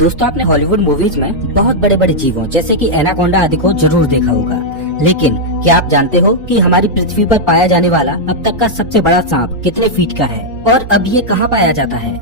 दोस्तों, आपने Hollywood movies में बहुत बड़े बड़े जीवों जैसे कि एनाकोंडा आदि को जरूर देखा होगा, लेकिन क्या आप जानते हो कि हमारी पृथ्वी पर पाया जाने वाला अब तक का सबसे बड़ा सांप कितने फीट का है और अब ये कहाँ पाया जाता है?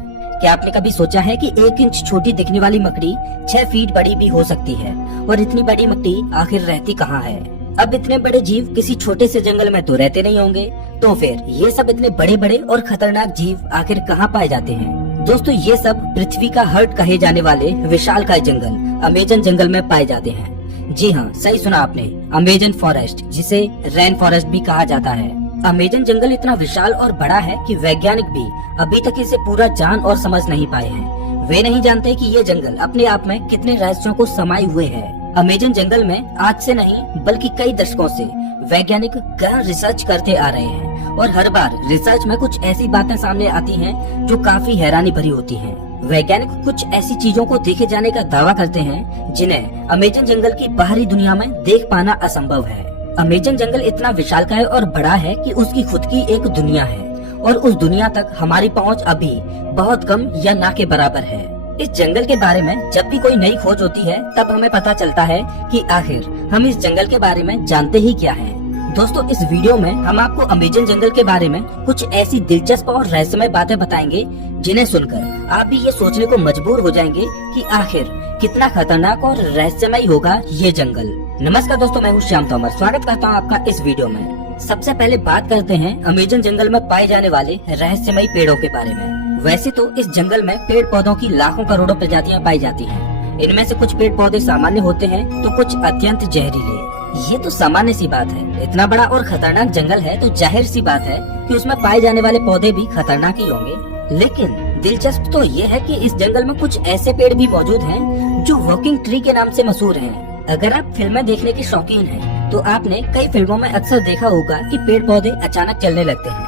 क्या आपने कभी सोचा है कि 1 इंच छोटी दिखने वाली मकड़ी 6 फीट बड़ी भी हो सकती है? और इतनी बड़ी मकड़ी आखिर रहती कहाँ है? अब इतने बड़े जीव किसी छोटे से जंगल में तो रहते नहीं होंगे, तो फिर ये सब इतने बड़े बड़े और खतरनाक जीव आखिर कहाँ पाए जाते हैं? दोस्तों, ये सब पृथ्वी का हर्ट कहे जाने वाले विशालकाय जंगल अमेजन जंगल में पाए जाते हैं। जी हाँ, सही सुना आपने, अमेजन फॉरेस्ट, जिसे रेन फॉरेस्ट भी कहा जाता है। अमेजन जंगल इतना विशाल और बड़ा है कि वैज्ञानिक भी अभी तक इसे पूरा जान और समझ नहीं पाए हैं। वे नहीं जानते कि ये जंगल अपने आप में कितने रहस्यों को समाये हुए है। अमेजन जंगल में आज से नहीं बल्कि कई दशकों से वैज्ञानिक गहन रिसर्च करते आ रहे हैं और हर बार रिसर्च में कुछ ऐसी बातें सामने आती हैं जो काफी हैरानी भरी होती हैं। वैज्ञानिक कुछ ऐसी चीजों को देखे जाने का दावा करते हैं जिन्हें अमेजन जंगल की बाहरी दुनिया में देख पाना असंभव है। अमेजन जंगल इतना विशालकाय और बड़ा है कि उसकी खुद की एक दुनिया है और उस दुनिया तक हमारी पहुंच अभी बहुत कम या ना के बराबर है। इस जंगल के बारे में जब भी कोई नई खोज होती है तब हमें पता चलता है कि आखिर हम इस जंगल के बारे में जानते ही क्या हैं। दोस्तों, इस वीडियो में हम आपको अमेजन जंगल के बारे में कुछ ऐसी दिलचस्प और रहस्यमय बातें बताएंगे जिन्हें सुनकर आप भी ये सोचने को मजबूर हो जाएंगे कि आखिर कितना खतरनाक और रहस्यमय होगा ये जंगल। नमस्कार दोस्तों, मैं हूँ श्याम तोमर, स्वागत करता हूँ आपका इस वीडियो में। सबसे पहले बात करते हैं अमेजन जंगल में पाए जाने वाले रहस्यमय पेड़ों के बारे में। वैसे तो इस जंगल में पेड़ पौधों की लाखों करोड़ों प्रजातियां पाई जाती हैं। इनमें से कुछ पेड़ पौधे सामान्य होते हैं तो कुछ अत्यंत जहरीले। ये तो सामान्य सी बात है, इतना बड़ा और खतरनाक जंगल है तो जाहिर सी बात है कि उसमें पाए जाने वाले पौधे भी खतरनाक ही होंगे। लेकिन दिलचस्प तो ये है कि इस जंगल में कुछ ऐसे पेड़ भी मौजूद हैं जो वॉकिंग ट्री के नाम से मशहूर हैं। अगर आप फिल्में देखने के शौकीन हैं तो आपने कई फिल्मों में अक्सर देखा होगा कि पेड़ पौधे अचानक चलने लगते हैं।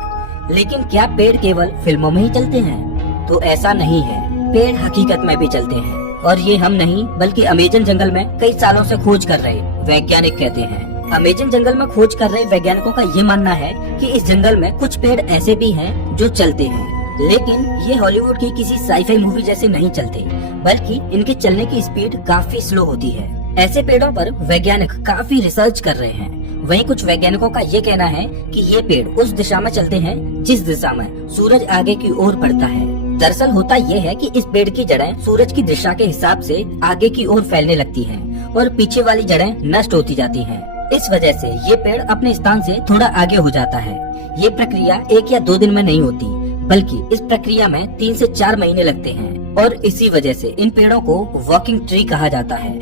लेकिन क्या पेड़ केवल फिल्मों में ही चलते हैं? तो ऐसा नहीं है, पेड़ हकीकत में भी चलते हैं और ये हम नहीं बल्कि अमेजन जंगल में कई सालों से खोज कर रहे वैज्ञानिक कहते हैं। अमेजन जंगल में खोज कर रहे वैज्ञानिकों का ये मानना है कि इस जंगल में कुछ पेड़ ऐसे भी हैं जो चलते हैं, लेकिन ये हॉलीवुड की किसी साईफाई मूवी जैसे नहीं चलते, बल्कि इनके चलने की स्पीड काफी स्लो होती है। ऐसे पेड़ों पर वैज्ञानिक काफी रिसर्च कर रहे हैं। वहीं कुछ वैज्ञानिकों का ये कहना है कि ये पेड़ उस दिशा में चलते हैं जिस दिशा में सूरज आगे की ओर बढ़ता है। दरअसल होता ये है कि इस पेड़ की जड़ें सूरज की दिशा के हिसाब से आगे की ओर फैलने लगती हैं और पीछे वाली जड़ें नष्ट होती जाती हैं। इस वजह से ये पेड़ अपने स्थान से थोड़ा आगे हो जाता है। ये प्रक्रिया 1 या 2 दिन में नहीं होती, बल्कि इस प्रक्रिया में 3 से 4 महीने लगते हैं और इसी वजह से इन पेड़ों को वॉकिंग ट्री कहा जाता है।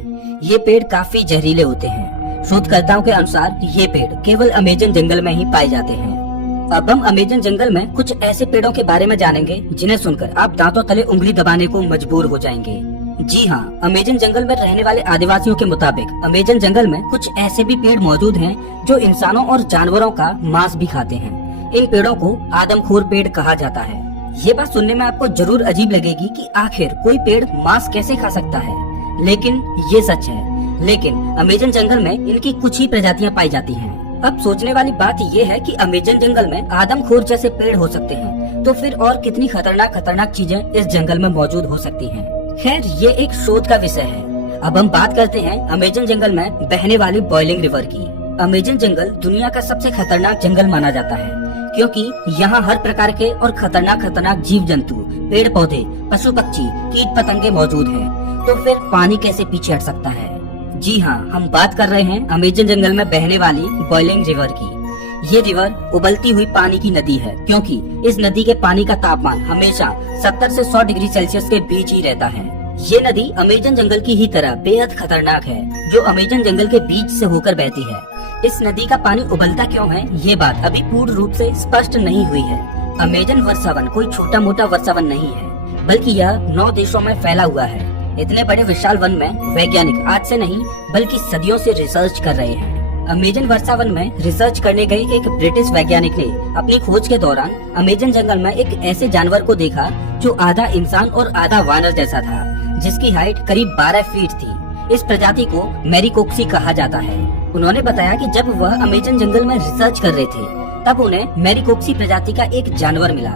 ये पेड़ काफी जहरीले होते हैं। शोधकर्ताओं के अनुसार ये पेड़ केवल अमेजन जंगल में ही पाए जाते हैं। अब हम अमेजन जंगल में कुछ ऐसे पेड़ों के बारे में जानेंगे जिन्हें सुनकर आप दांतों तले उंगली दबाने को मजबूर हो जाएंगे। जी हाँ, अमेजन जंगल में रहने वाले आदिवासियों के मुताबिक अमेजन जंगल में कुछ ऐसे भी पेड़ मौजूद हैं जो इंसानों और जानवरों का मांस भी खाते हैं। इन पेड़ों को आदमखोर पेड़ कहा जाता है। ये बात सुनने में आपको जरूर अजीब लगेगी कि आखिर कोई पेड़ मांस कैसे खा सकता है, लेकिन ये सच है। लेकिन अमेजन जंगल में इनकी कुछ ही प्रजातियां पाई जाती हैं। अब सोचने वाली बात ये है कि अमेजन जंगल में आदमखोर जैसे पेड़ हो सकते हैं, तो फिर और कितनी खतरनाक चीजें इस जंगल में मौजूद हो सकती हैं। खैर, ये एक शोध का विषय है। अब हम बात करते हैं अमेजन जंगल में बहने वाली बॉइलिंग रिवर की। अमेजन जंगल दुनिया का सबसे खतरनाक जंगल माना जाता है क्योंकि यहाँ हर प्रकार के और खतरनाक जीव जंतु, पेड़ पौधे, पशु पक्षी, कीट पतंगे मौजूद हैं। तो फिर पानी कैसे पीछे हट सकता है? जी हाँ, हम बात कर रहे हैं अमेजन जंगल में बहने वाली बॉइलिंग रिवर की। ये रिवर उबलती हुई पानी की नदी है क्योंकि इस नदी के पानी का तापमान हमेशा 70 से 100 डिग्री सेल्सियस के बीच ही रहता है। ये नदी अमेजन जंगल की ही तरह बेहद खतरनाक है, जो अमेजन जंगल के बीच से होकर बहती है। इस नदी का पानी उबलता क्यों है, ये बात अभी पूर्ण रूप से स्पष्ट नहीं हुई है। अमेजन वर्षावन कोई छोटा मोटा वर्षावन नहीं है, बल्कि यह 9 देशों में फैला हुआ है। इतने बड़े विशाल वन में वैज्ञानिक आज से नहीं बल्कि सदियों से रिसर्च कर रहे हैं। अमेजन वर्षावन में रिसर्च करने गए एक ब्रिटिश वैज्ञानिक ने अपनी खोज के दौरान अमेजन जंगल में एक ऐसे जानवर को देखा जो आधा इंसान और आधा वानर जैसा था, जिसकी हाइट करीब 12 फीट थी। इस प्रजाति को मैरिकोक्सी कहा जाता है। उन्होंने बताया कि जब वह अमेजन जंगल में रिसर्च कर रहे थे तब उन्हें मैरिकोक्सी प्रजाति का एक जानवर मिला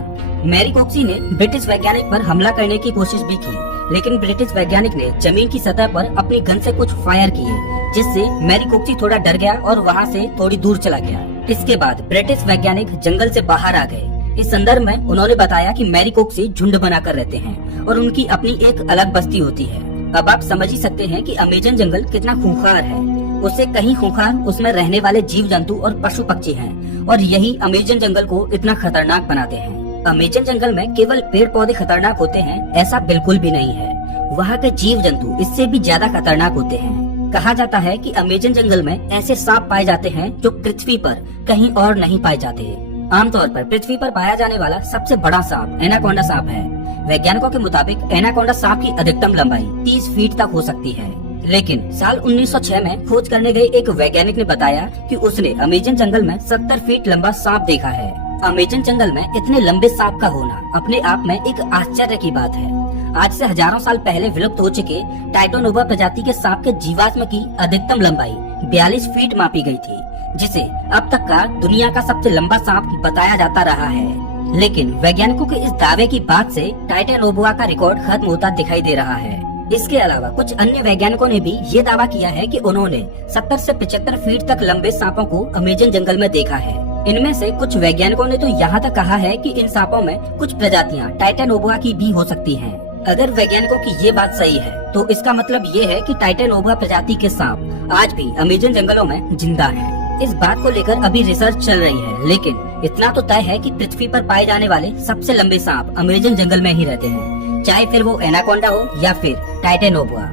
मैरी कॉक्सी ने ब्रिटिश वैज्ञानिक पर हमला करने की कोशिश भी की, लेकिन ब्रिटिश वैज्ञानिक ने जमीन की सतह पर अपनी गन से कुछ फायर किए, जिससे मैरी कॉक्सी थोड़ा डर गया और वहाँ से थोड़ी दूर चला गया। इसके बाद ब्रिटिश वैज्ञानिक जंगल से बाहर आ गए। इस संदर्भ में उन्होंने बताया कि मैरी कॉक्सी झुंड बनाकर रहते हैं और उनकी अपनी एक अलग बस्ती होती है। अब आप समझ ही सकते हैं कि अमेजन जंगल कितना खूंखार है। उससे कहीं खूंखार उसमें रहने वाले जीव जंतु और पशु पक्षी हैं, और यही अमेजन जंगल को इतना खतरनाक बनाते हैं। अमेजन जंगल में केवल पेड़ पौधे खतरनाक होते हैं, ऐसा बिल्कुल भी नहीं है। वहाँ के जीव जंतु इससे भी ज्यादा खतरनाक होते हैं। कहा जाता है कि अमेजन जंगल में ऐसे सांप पाए जाते हैं जो पृथ्वी पर कहीं और नहीं पाए जाते। आमतौर पर पृथ्वी पर पाया जाने वाला सबसे बड़ा सांप एनाकोंडा सांप है। वैज्ञानिकों के मुताबिक एनाकोंडा सांप की अधिकतम लंबाई 30 फीट तक हो सकती है। लेकिन साल 1906 में खोज करने गए एक वैज्ञानिक ने बताया कि उसने अमेजन जंगल में 70 फीट लंबा सांप देखा है। अमेजन जंगल में इतने लंबे सांप का होना अपने आप में एक आश्चर्य की बात है। आज से हजारों साल पहले विलुप्त हो चुके टाइटोनोवा प्रजाति के सांप के जीवाश्म की अधिकतम लंबाई 42 फीट मापी गई थी, जिसे अब तक का दुनिया का सबसे लंबा सांप बताया जाता रहा है। लेकिन वैज्ञानिकों के इस दावे की बात से टाइटोनोवा का रिकॉर्ड खत्म होता दिखाई दे रहा है। इसके अलावा कुछ अन्य वैज्ञानिकों ने भी ये दावा किया है कि उन्होंने 70 से 75 फीट तक लंबे सांपों को अमेजन जंगल में देखा है। इनमें से कुछ वैज्ञानिकों ने तो यहाँ तक कहा है कि इन सांपों में कुछ प्रजातियाँ टाइटोनोवा की भी हो सकती हैं। अगर वैज्ञानिकों की ये बात सही है तो इसका मतलब ये है कि टाइटोनोवा प्रजाति के सांप आज भी अमेजन जंगलों में जिंदा हैं। इस बात को लेकर अभी रिसर्च चल रही है, लेकिन इतना तो तय है कि पृथ्वी पर पाए जाने वाले सबसे लंबे सांप अमेजन जंगल में ही रहते हैं, चाहे फिर वो एनाकोंडा हो या फिर टाइटोनोवा।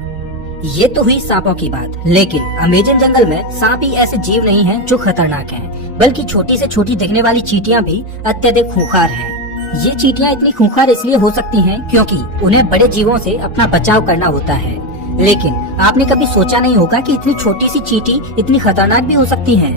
ये तो हुई सांपों की बात, लेकिन अमेजन जंगल में सांप ही ऐसे जीव नहीं हैं जो खतरनाक हैं, बल्कि छोटी से छोटी दिखने वाली चींटियां भी अत्यधिक खूंखार हैं। ये चींटियां इतनी खूंखार इसलिए हो सकती हैं क्योंकि उन्हें बड़े जीवों से अपना बचाव करना होता है। लेकिन आपने कभी सोचा नहीं होगा कि इतनी छोटी सी चींटी इतनी खतरनाक भी हो सकती है।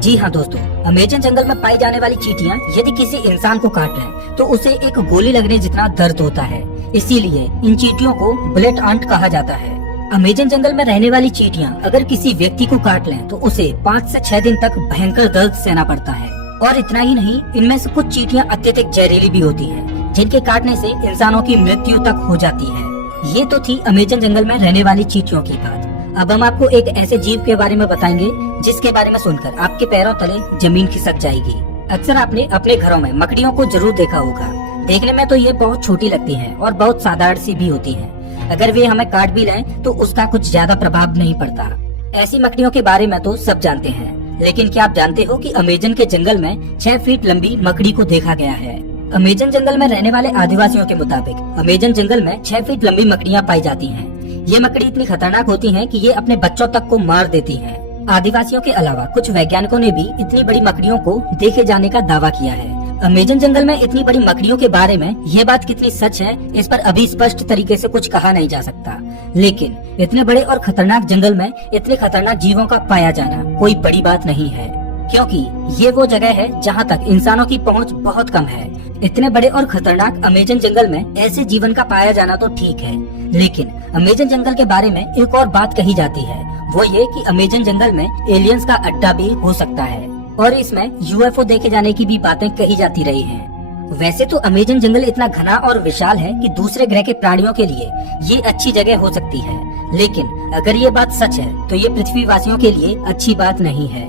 जी हाँ दोस्तों, अमेजन जंगल में पाई जाने वाली चींटियां यदि किसी इंसान को काट लें तो उसे एक गोली लगने जितना दर्द होता है। इसीलिए इन चींटियों को बुलेट आंट कहा जाता है। अमेजन जंगल में रहने वाली चींटियां अगर किसी व्यक्ति को काट लें तो उसे 5 से 6 दिन तक भयंकर दर्द सहना पड़ता है। और इतना ही नहीं, इनमें से कुछ चींटियां अत्यधिक जहरीली भी होती हैं, जिनके काटने से इंसानों की मृत्यु तक हो जाती है। ये तो थी अमेजन जंगल में रहने वाली चींटियों की बात। अब हम आपको एक ऐसे जीव के बारे में बताएंगे जिसके बारे में सुनकर आपके पैरों तले जमीन खिसक जाएगी। अक्सर आपने अपने घरों में मकड़ियों को जरूर देखा होगा। देखने में तो ये बहुत छोटी लगती हैं और बहुत साधारण सी भी होती हैं। अगर वे हमें काट भी लें तो उसका कुछ ज्यादा प्रभाव नहीं पड़ता। ऐसी मकड़ियों के बारे में तो सब जानते हैं, लेकिन क्या आप जानते हो कि अमेजन के जंगल में 6 फीट लंबी मकड़ी को देखा गया है। अमेजन जंगल में रहने वाले आदिवासियों के मुताबिक अमेजन जंगल में 6 फीट लंबी मकड़ियां पाई जाती हैं। ये मकड़ी इतनी खतरनाक होती हैं कि ये अपने बच्चों तक को मार देती हैं। आदिवासियों के अलावा कुछ वैज्ञानिकों ने भी इतनी बड़ी मकड़ियों को देखे जाने का दावा किया है। अमेजन जंगल में इतनी बड़ी मकड़ियों के बारे में ये बात कितनी सच है, इस पर अभी स्पष्ट तरीके से कुछ कहा नहीं जा सकता। लेकिन इतने बड़े और खतरनाक जंगल में इतने खतरनाक जीवों का पाया जाना कोई बड़ी बात नहीं है, क्योंकि ये वो जगह है जहाँ तक इंसानों की पहुँच बहुत कम है। इतने बड़े और खतरनाक अमेजन जंगल में ऐसे जीवन का पाया जाना तो ठीक है, लेकिन अमेजन जंगल के बारे में एक और बात कही जाती है, वो ये कि अमेजन जंगल में एलियंस का अड्डा भी हो सकता है और इसमें यूएफओ देखे जाने की भी बातें कही जाती रही हैं। वैसे तो अमेजन जंगल इतना घना और विशाल है कि दूसरे ग्रह के प्राणियों के लिए ये अच्छी जगह हो सकती है, लेकिन अगर ये बात सच है तो ये पृथ्वी वासियों के लिए अच्छी बात नहीं है।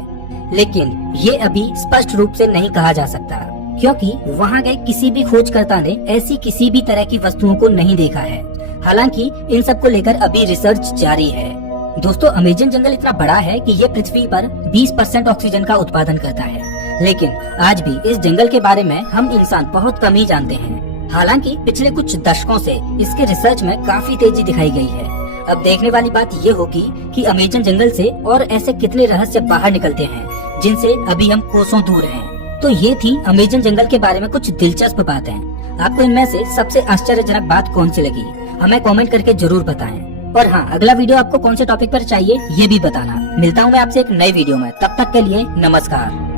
लेकिन ये अभी स्पष्ट रूप से नहीं कहा जा सकता, क्योंकि वहाँ गए किसी भी खोजकर्ता ने ऐसी किसी भी तरह की वस्तुओं को नहीं देखा है। हालांकि इन सब को लेकर अभी रिसर्च जारी है। दोस्तों, अमेजन जंगल इतना बड़ा है कि ये पृथ्वी पर 20% ऑक्सीजन का उत्पादन करता है, लेकिन आज भी इस जंगल के बारे में हम इंसान बहुत कम ही जानते हैं। हालांकि पिछले कुछ दशकों से इसके रिसर्च में काफी तेजी दिखाई गई है। अब देखने वाली बात ये होगी कि अमेजन जंगल से और ऐसे कितने रहस्य बाहर निकलते हैं जिनसे अभी हम कोसों दूर हैं। तो ये थी अमेजन जंगल के बारे में कुछ दिलचस्प बातें। आपको इनमें से सबसे आश्चर्यजनक बात कौन सी लगी, हमें कमेंट करके जरूर बताएं। और हाँ, अगला वीडियो आपको कौन से टॉपिक पर चाहिए ये भी बताना। मिलता हूँ मैं आपसे एक नए वीडियो में, तब तक के लिए नमस्कार।